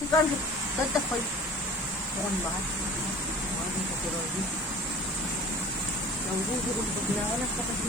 Sikan, tatak ko. Bukan ba? Bukan sa tiroli. Nanggugulo ko, pinangalas ka kasi.